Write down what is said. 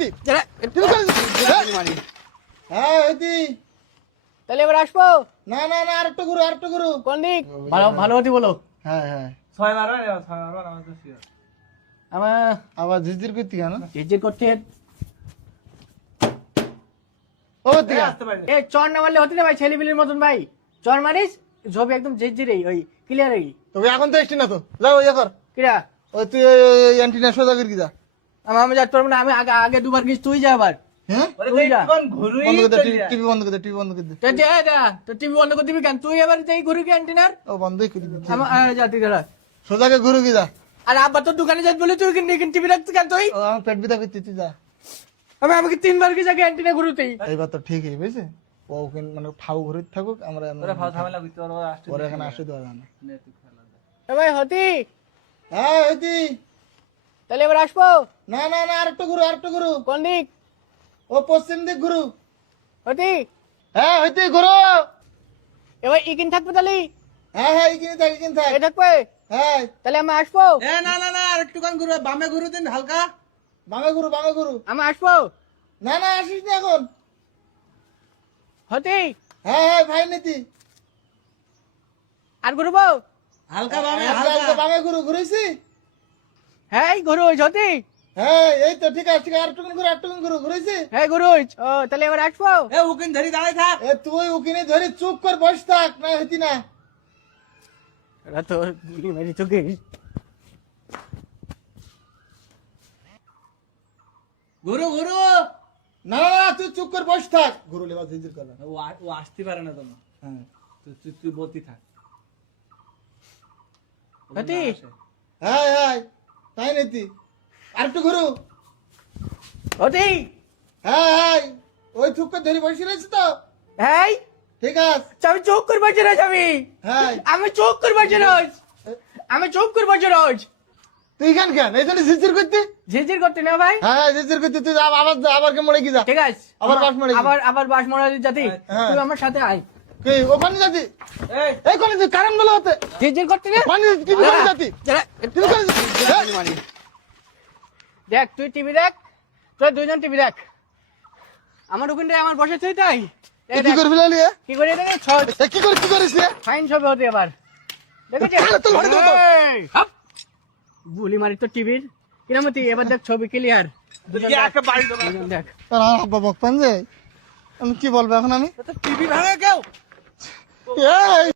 জাতি হ্যাঁ হইতি তাহলে এবার আসবো না না না আরেকটু ঘুরু কোন দিক ভালো ভালো হতি বলো হ্যাঁ হ্যাঁ ছয় মারবে না ছয় মারবে না আমাদের শিওর আমার আবার ঝিরঝির করতি কেন ঝিরঝির করতে ও দিয়া আসতে পারি এ চর না মারলে হতি না ভাই ছেলেপিলের মতন ভাই চর মারিস ঝোপ একদম ঝিরঝিরেই ওই ক্লিয়ারই তবে এখন তো এসছি না তো যাও ইয়ে কর কিরা ওই তুই অ্যান্টিনা সোজা করে কি যা আমি যাতে পারবো না আমি আগে আগে দুবার গেছি তুই যা আবার হ্যাঁ ওরে তুই যা। কোন ঘুরুই বন্ধ করে চলে যায়। টিভি বন্ধ করে টিভি বন্ধ করে দে তো তো টিভি বন্ধ করে দিবি কেন তুই এবার যাই ঘুরি কি অ্যান্টিনার ও বন্ধই করে দিচ্ছি আমার জাতি দাঁড়া সোজাকে ঘুরু কি যা আর আব্বা তোর দোকানে যাস বলে তুই কিন্তু টিভি রাখতে কেন তুই ও আমার পেট ব্যথা করতে তুই যা আমি আমাকে তিনবার কি যাকে অ্যান্টিনা ঘুরুতেই এইবার তো ঠিকই বুঝছে ও ওখানে মানে ফাউ ঘুরে থাকুক আমরা ওরে ভালো ঝামেলা করতে ওরা আসতে ওরা এখানে আসতে দেওয়া যায় না নে তুই খেলা দে। এ ভাই হতি হ্যাঁ হইতি তাহলে এবার আসবো না না না আরেকটু ঘুরু কোন দিক ও পশ্চিম দিক ঘুরু হতি হ্যাঁ হইতি ঘুরু এবার ইকিন থাকবে তাহলে হ্যাঁ হ্যাঁ এখানে থাক এ থাকবে হ্যাঁ তাহলে আমি আসবো এ না না না আরেকটু কান ঘুরবে বামে ঘুরু দিন হালকা বাঙা ঘুরু আমি আসবো না না আসিস না এখন হতি হ্যাঁ হ্যাঁ ভাই নীতি আর ঘুরবো হালকা বামে হালকা হালকা বাঙা ঘুরেছি হ্যাঁ ঘুরু হতি হ্যাঁ এই তো ঠিক আছে আরেকটু ঘুরেছি হ্যাঁ ঘুরু ও তাহলে এবার আসবো এ উকিন ধরি দাঁড়াই থাক এ তুই ওখানে ধরে চুপ কর বসে থাক না হইতি না এরা তো গুলি মারি তোকে ঘুরু ঘুরু না না না তুই চুপ কর বসে থাক ঘুরু লেবা জিজির কর ও আসতে পারে না তোমার হ্যাঁ তুই বলতি থাক হতি হ্যাঁ হ্যাঁ তাই নীতি আরেকটু ঘুরু হতি হ্যাঁ হ্যাঁ ওই চুপ করে ধরে বসে রয়েছে তো হ্যাঁ ঠিক আছে আমি চোখ করে বাজে রোজ হ্যাঁ আমি চোখ করে বাজে রোজ আমি চোখ করে বাজে রোজ তুই কেন এই জন্য ঝিরঝির করতে ঝিরঝির করতে না ভাই হ্যাঁ ঝিরঝির করতে তুই আবার কে মরে কি যা ঠিক আছে আবার বাস মারা গেছে। আবার বাস মারা জাতি হ্যাঁ। তুই আমার সাথে আয় কি ওখানে যাতি এই এই কোনে তুই কারণ বলো হতে ঝিরঝির করতে না পানি টিভি কোনে যাতি টিভি কোনে দেখ তুই টিভি দেখ তুই দুইজন টিভি দেখ আমার ওখানে আমার বসে তুই তাই এই কি দেখ, করবি লালি কি করে দেখে কি করিস রে ফাইন ছবি হতে এবার দেখেছিস তাহলে তোর ঘরে দাও তো। এই, হাপ। গুলি মারি তো টিভির কিরামতি এবার দেখ ছবি ক্লিয়ার দুজন দেখ, একে বাড়ি দেবো দুজন দেখ আর আব্বা বকপান যে আমি কি বলবো এখন আমি টিভি ভাঙে কেউ এই